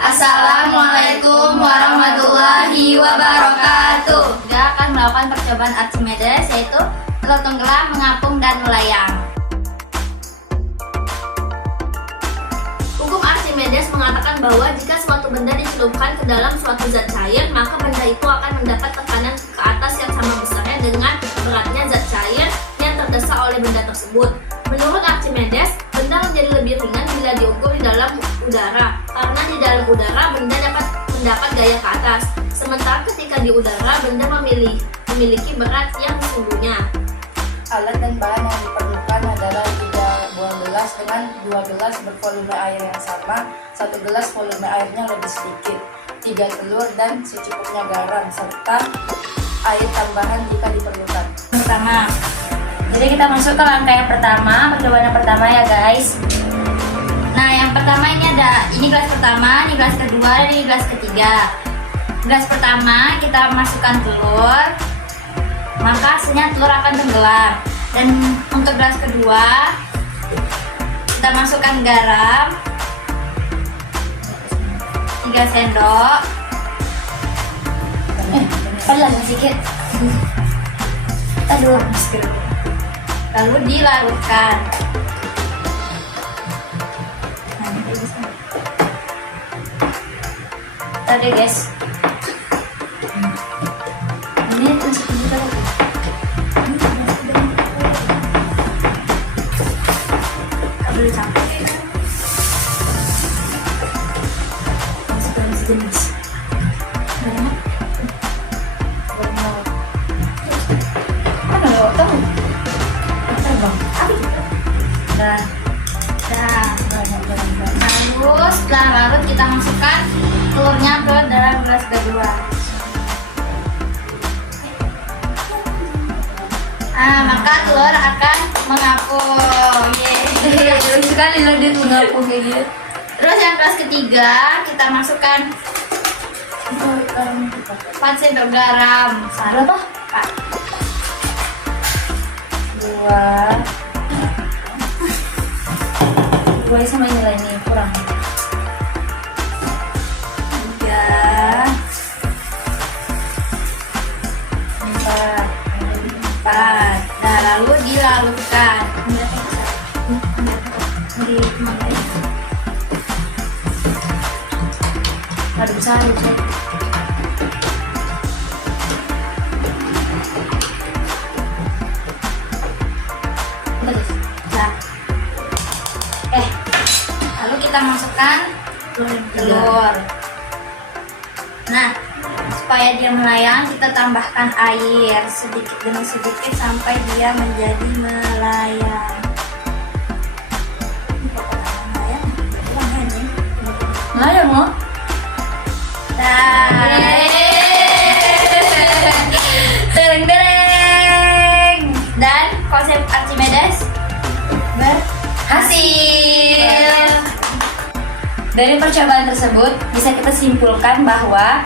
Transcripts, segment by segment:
Assalamualaikum warahmatullahi wabarakatuh. Kita akan melakukan percobaan Archimedes, yaitu telur tenggelam, mengapung, dan melayang. Hukum Archimedes mengatakan bahwa jika suatu benda dicelupkan ke dalam suatu zat cair, maka benda itu akan mendapat tekanan ke atas yang sama besarnya dengan beratnya zat cair yang terdesak oleh benda tersebut. Menurut Archimedes, benda menjadi lebih ringan bila diukur di dalam udara, karena di dalam udara benda dapat mendapat gaya ke atas, sementara ketika di udara benda memiliki berat yang sesungguhnya. Alat dan bahan yang diperlukan adalah 3 buah gelas dengan 2 gelas bervolume air yang sama, 1 gelas volume airnya lebih sedikit, 3 telur dan secukupnya garam, serta air tambahan jika diperlukan. Pertama, jadi kita masuk ke langkah yang pertama, percobaan yang pertama ya guys. Nah, yang pertama ini gelas pertama, ini gelas kedua, dan ini gelas ketiga. Gelas pertama kita masukkan telur, maka hasilnya telur akan tenggelam. Dan untuk gelas kedua kita masukkan garam 3 sendok. Pelan sedikit. Aduh, lalu dilarutkan. Tadi guys, ini masuk juga lagi. Kabel campur. Masukkan sejenis. Lalu setelah larut kita masukkan telurnya ke dalam gelas kedua. Maka telur akan mengapung. Yeay. Sekali loh dia mengapung kayak gitu. Terus yang gelas ketiga kita masukkan 4 sendok garam. Berapa? 2 sama ini kurang. 3 4. Nah, lalu dilarutkan. Ada besar. Lalu kita masukkan telur. Nah, supaya dia melayang, kita tambahkan air sedikit demi sedikit sampai dia menjadi melayang. Melayang loh. Tereng-tereng. Dan konsep Archimedes berhasil. Dari percobaan tersebut bisa kita simpulkan bahwa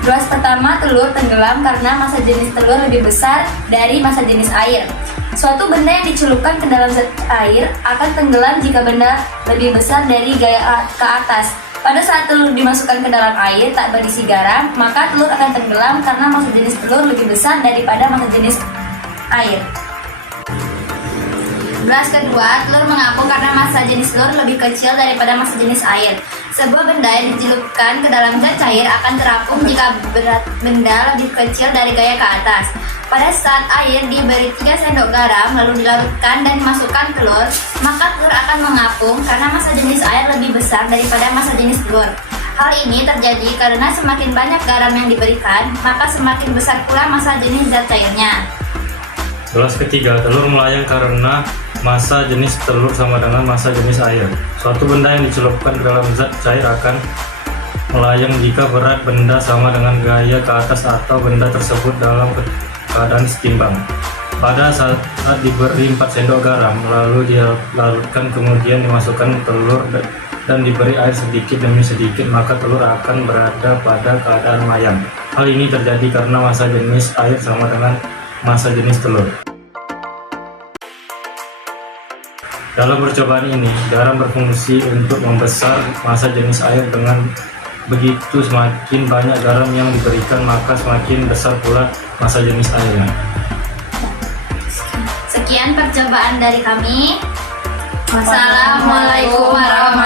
gelas pertama telur tenggelam karena massa jenis telur lebih besar dari massa jenis air. Suatu benda yang dicelupkan ke dalam zat air akan tenggelam jika benda lebih besar dari gaya ke atas. Pada saat telur dimasukkan ke dalam air tak berisi garam, maka telur akan tenggelam karena massa jenis telur lebih besar daripada massa jenis air. Gelas kedua, telur mengapung karena massa jenis telur lebih kecil daripada massa jenis air. Sebuah benda yang dicelupkan ke dalam zat cair akan terapung jika berat benda lebih kecil dari gaya ke atas. Pada saat air diberi 3 sendok garam lalu dilarutkan dan dimasukkan telur, maka telur akan mengapung karena massa jenis air lebih besar daripada massa jenis telur. Hal ini terjadi karena semakin banyak garam yang diberikan, maka semakin besar pula massa jenis zat cairnya. Gelas ketiga, telur melayang karena massa jenis telur sama dengan massa jenis air. Suatu benda yang dicelupkan ke dalam zat cair akan melayang jika berat benda sama dengan gaya ke atas atau benda tersebut dalam keadaan setimbang. Pada saat diberi 4 sendok garam, lalu dilarutkan kemudian dimasukkan telur dan diberi air sedikit demi sedikit, maka telur akan berada pada keadaan melayang. Hal ini terjadi karena massa jenis air sama dengan massa jenis telur. Dalam percobaan ini, garam berfungsi untuk membesar massa jenis air dengan begitu semakin banyak garam yang diberikan maka semakin besar pula massa jenis airnya. Sekian percobaan dari kami. Wassalamualaikum warahmatullahi